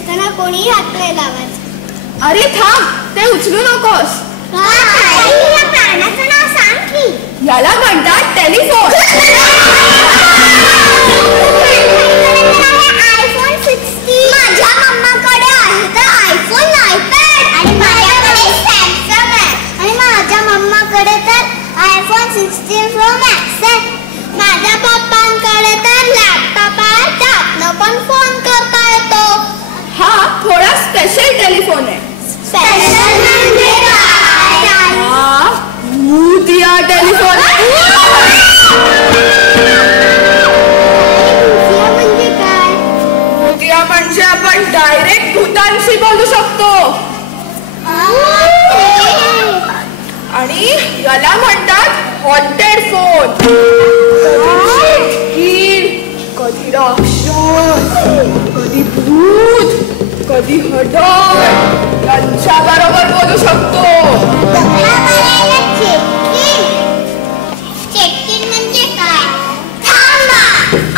असताना कोणी हात नाही लावायचं. अरे थांब, ते उचलू नकोस. या प्राण्याचं नाव सांग की. याला म्हणतात टेलिफोन. आयफोन 16. माझ्या मम्माकडे आहे तर आयफोन आयपॅड आणि माझ्याकडे सॅमसंग आहे आणि माझ्या मम्माकडे तर आयफोन 16 प्रो मॅक्स आहे. माझ्या पप्पांकडे तर लॅपटॉप आहे, त्यातनं पण फोन करता येतो. हा थोडा स्पेशल टेलिफोन आहे. स्पेशल म्हणजे काय? हा भूतिया टेलिफोन. म्हणजे काय? भूतिया म्हणजे आपण डायरेक्ट भूतांशी बोलू शकतो. आणि याला म्हणतात हॉन्टेड फोन. कधी राक्षस, कधी भूत, कधी हडळ यांच्या बरोबर बोलू शकतो. चेक-इन म्हणजे काय? थांबा,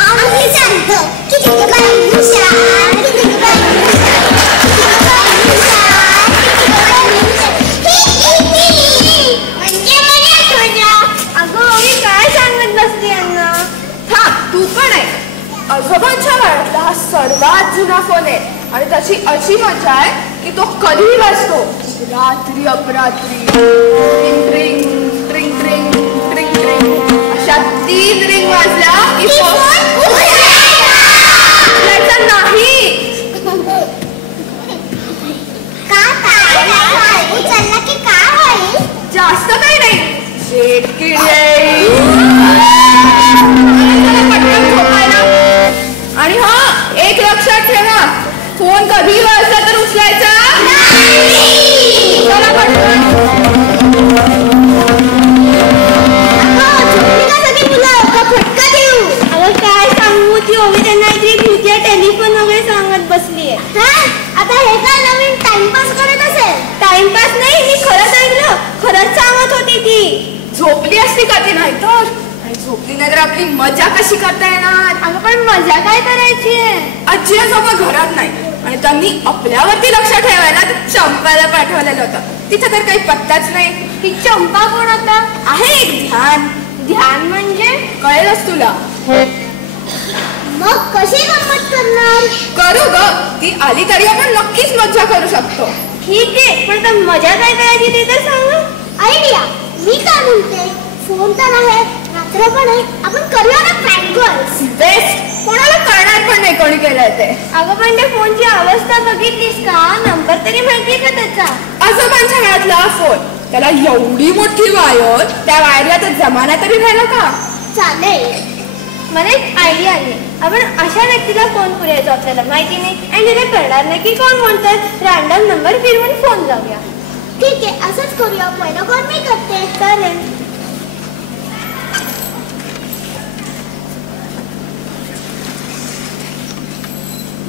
आम्ही सांगतो. किती दुकान हुशार, किती दुकान हुशार, किती दुकान हुशार, किती दुकान हुशार. म्हणजे मला तुझ्या. अगं मी काय सांगत बसते यांना. थांब, तू पण आहे. आजोबांच्या काळातला हा सर्वात जुना फोन आहे आणि त्याची अशी मजा आहे की तो कधीही वाजतो. रात्री अपरात्री ट्रिंग ट्रिंग ट्रिंग ट्रिंग ट्रिंग ट्रिंग अशा 3 रिंग वाजल्या की फोन उचलायचा नाही. उचलला की काय होईल? जास्त काही नाही. शेतकिडे पटकन झोपायला. आणि हा एक लक्षात ठेवा, फोन कधी वाजला तर उचलायचा चला पटकन. काय सांगू, ती ओवी त्यांना भूतिया टेलिफोन वगैरे सांगत बसली आहे. आता हे काय नवीन टाइमपास करत असेल? टाइमपास नाही, मी खरंच ऐकलं. खरंच सांगत होती ती. झोपली असती का ती? नाही तर झोपली नाही तर आपली मजा कशी करता येणार. अगं पण मजा काय करायची आहे? आजी आजोबा घरात नाही आणि त्यांनी आपल्यावरती लक्ष ठेवायला चंपाला पाठवलेलं होतं. तिथं तर काही पत्ताच नाही. ती चंपा कोण होता? आहे एक ध्यान. ध्यान म्हणजे? कळेलच तुला. मग कशी गंमत करणार? करू ग, ती आली तरी आपण नक्कीच मजा करू शकतो. ठीक आहे, पण आता मजा काय करायची ते तर सांग. आयडिया, मी काय म्हणते, फोन तर आहे, रात्र पण आहे, आपण करूया ना प्रँक कॉल्स. बेस्ट. कोणाला कळणार पण नाही कोणी केलंय ते. अगं पण त्या फोनची अवस्था बघितलीस का? नंबर तरी माहितीये का त्याचा? आजोबांच्या काळातला फोन, त्याला एवढी मोठी वायर, त्या वायरला तर जमाना तरी राहिला का? चालेल, मला एक आयडिया आली. आपण अशा व्यक्तीला फोन करायचो आपल्याला माहिती नाही आणि तिला कळणार नाही की कोण म्हणतात. रॅन्डम नंबर फिरवून फोन लावूया. ठीक आहे, असंच करूया. पहिला कॉल मी करते. चालेल.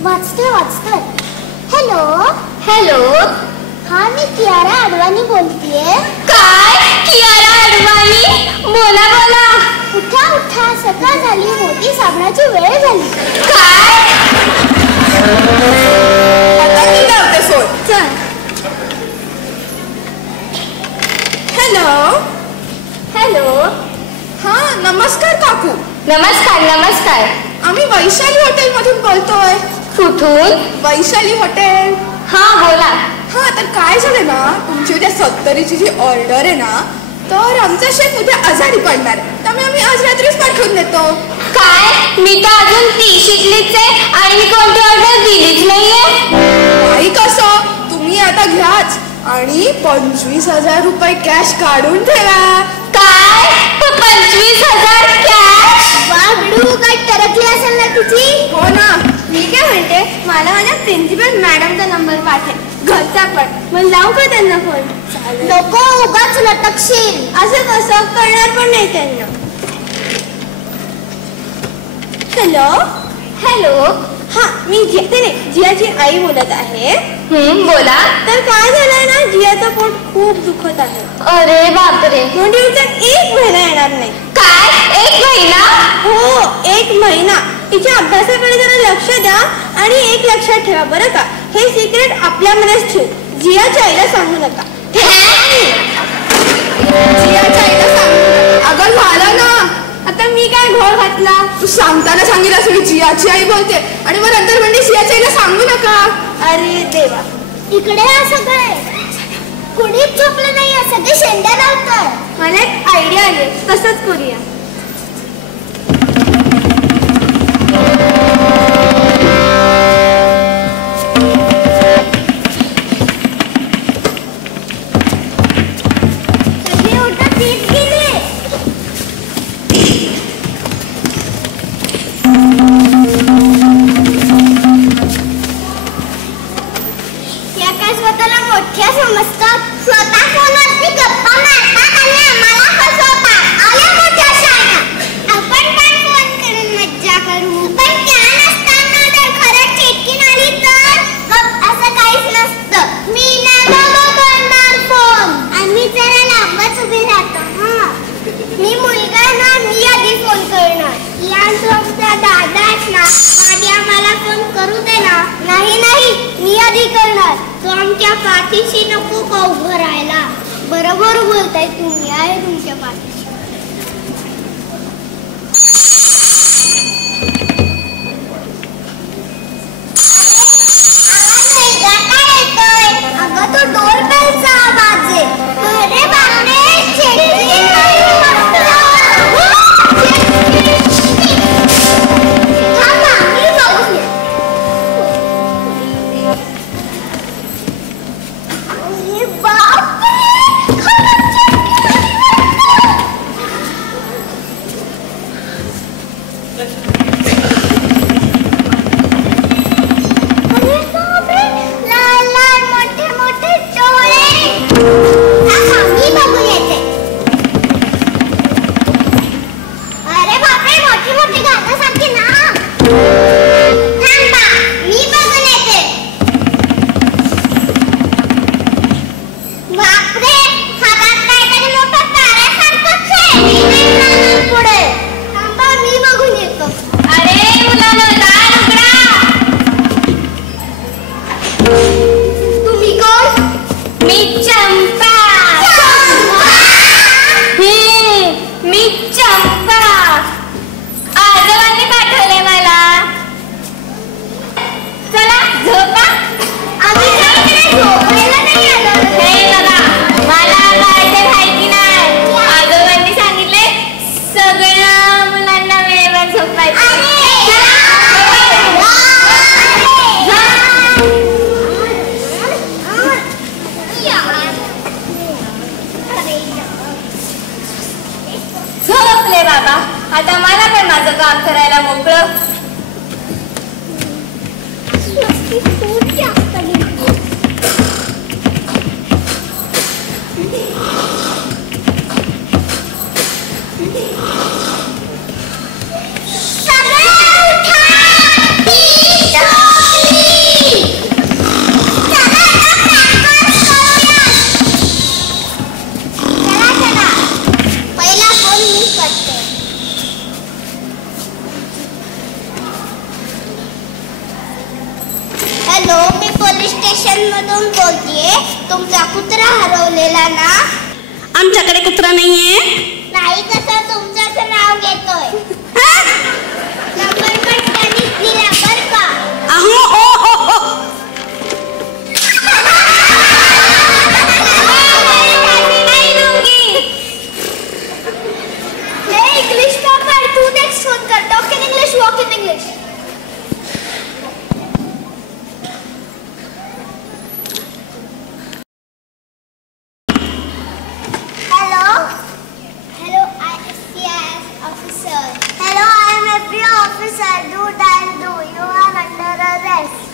वाचतोय. हॅलो हॅलो, हा मी कियारा अडवाणी बोलतेय. काय? कियारा अडवाणी? बोला बोला. उठा, सकाळ झाली, मोठी साबणाची वेळ झाली. काय? आता मी लावते फोन. चल. हॅलो. हा नमस्कार काकू. नमस्कार. आम्ही वैशाली हॉटेल मधून बोलतोय. कुठून? वैशाली हॉटेल. हा बोला. हा तर काय झालं ना, तुमची उद्या 70ची जी ऑर्डर आहे ना, तर आमचा शेफ उद्या आजारी पडणार आहे, त्यामुळे आम्ही आज रात्रीच पाठवून देतो. काय? मी तर अजून 30 शिकलीच आहे आणि मी कोणती ऑर्डर दिलीच नाहीये. नाही कसं, तुम्ही आता घ्याच आणि 25,000 रुपये कॅश काढून ठेवा. काय? 25,000 कॅश? वागडू काय टरकली असेल ना तुझी. हो ना. मी काय म्हणते, मला माझ्या प्रिन्सिपल मॅडमचा नंबर पाठव, घरचा पण. मग लावू का त्यांना फोन? नको, उगाच लटकशील. असं कसं कळणार पण नाही त्यांना. हॅलो. हा मी जियाची आई बोलत आहे. बोला. तर काय झालंय ना, जियाचं पोट खूप दुखत आहे. अरे बापरे. म्हणजे तिचा 1 महिना येणार नाही. काय? 1 महिना? हो, 1 महिना. तिच्या अभ्यासाकडे जरा लक्ष द्या आणि एक लक्षात ठेवा बरं का, हे सिक्रेट आपल्यामध्येच ठेव. जियाच्या आईला सांगू नका. जियाच्या आईला सांगू नका. अगं झालं ना, आता मी काय घोळ घातला? तू सांगताना सांगितलं मी जियाची आई बोलते आणि मग नंतर म्हणजे जियाच्या आईला सांगू नका. अरे देवा, इकडे असं काय? कुणीच झोपलं नाही, सगळे शेंड्या लावतात. मला एक आयडिया आली, तसंच करूया. पाठीशी नको का उभं राहायला? बरोबर बोलताय तुम्ही, आहे तुमच्या पाठीशी. अगं तो डोर बेलचा आवाज आहे. अरे बापरे, आता मला काय माझं काम करायला मोकळं. हॅलो, मी पोलीस स्टेशन मधून बोलतेय. तुमचा कुत्रा हरवलेला ना? आमच्याकडे कुत्रा नाहीये. नाही, कसं तुमचंच नाव घेतोय. नंबर पण त्यांनीच दिला बरं का. अहो ओ ओ ओ हे इंग्लिश पेपर तू नेक्स्ट फोन कर. Talk in English, walk in English.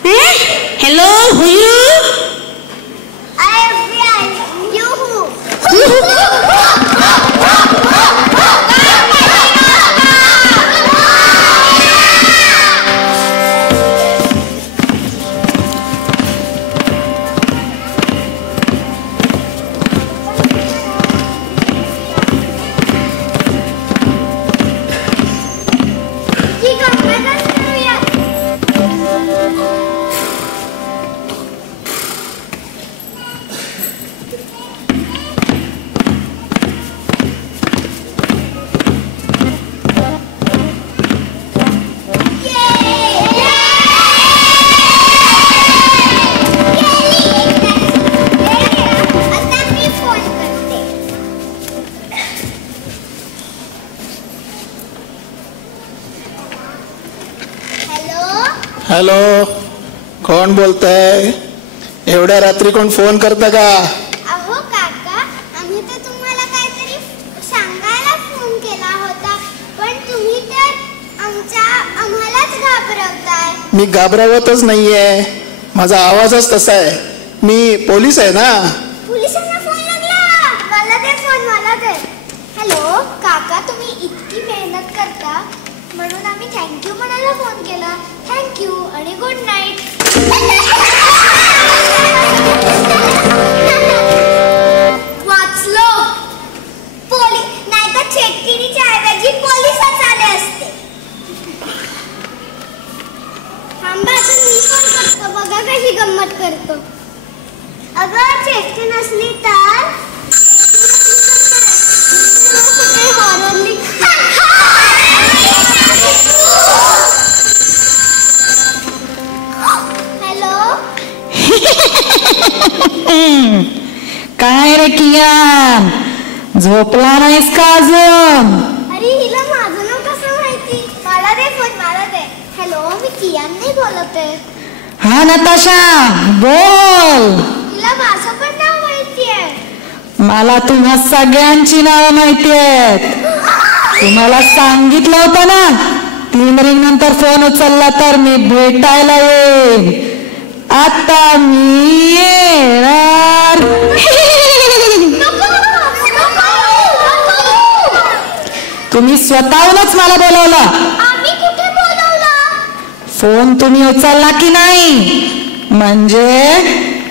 Huh? Hello, कोण बोलतंय? एवढ्या रात्री कोण फोन करतं का? अहो काका, आम्ही तर तुम्हाला काहीतरी सांगायला फोन केला होता, पण तुम्ही तर आम्हालाच घाबरवताय. मी घाबरवतच नाहीये, माझा आवाजच तसा आहे. मी पोलीस आहे ना. पोलिसांना फोन लागला. मला दे फोन, मला दे. हॅलो काका, तुम्ही इतकी मेहनत करता म्हणून आम्ही थँक्यू म्हणायला फोन केला. थँक्यू आणि गुड नाईट. वाचलो. नाही तर चेटकिडीच्या ऐवजी पोलिसच आले असते. थांबा, मी फोन करतो. बघा कशी गंमत करतो. अगर चेटकी नसली तर हॅलो. काय रे कियान, झोपला नाहीस का अजून? अरे हिला माझं नाव कसं माहिती? मला दे फोन, मला दे. हॅलो, मी कियान नाही बोलते. हा नताशा, बोल. हिला माझं पण नाव माहिती आहे. मला तुम्हा सगळ्यांची नावं माहिती आहेत. तुम्हाला सांगितलं होतं ना, 3 रिंग नंतर फोन उचलला तर मी भेटायला येईन. आता मी येणार. तुम्ही स्वतःहूनच मला बोलवलं. आम्ही कुठे बोलवलं? फोन तुम्ही उचलला की नाही, म्हणजे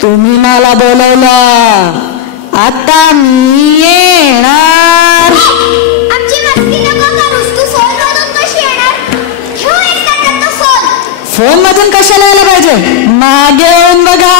तुम्ही मला बोलवलं. आता मी येणार. आमची मस्ती नको करूस. तू फोन मधून कशी येणार? घेऊ एकदा तो फोन. फोन मधून कशाला यायला पाहिजे? मागे येऊन बघा.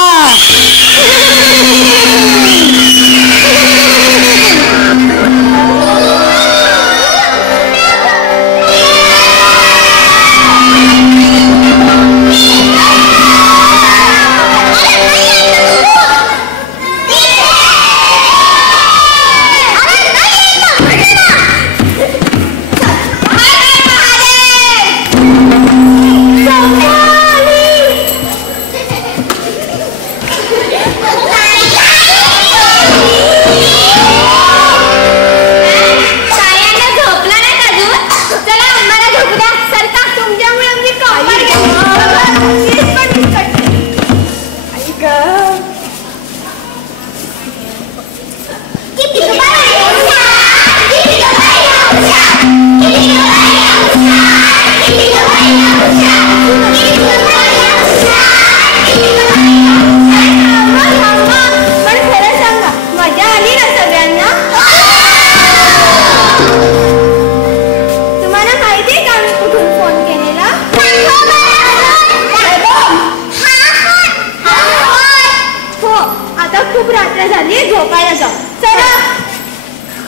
खूप रात्र झाली, झोपायला जाऊ. चला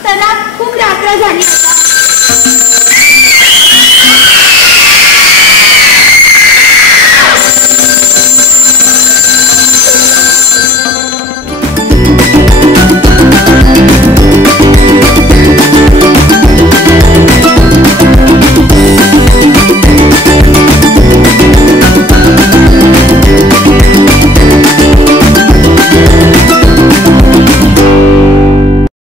चला, खूप रात्र झाली.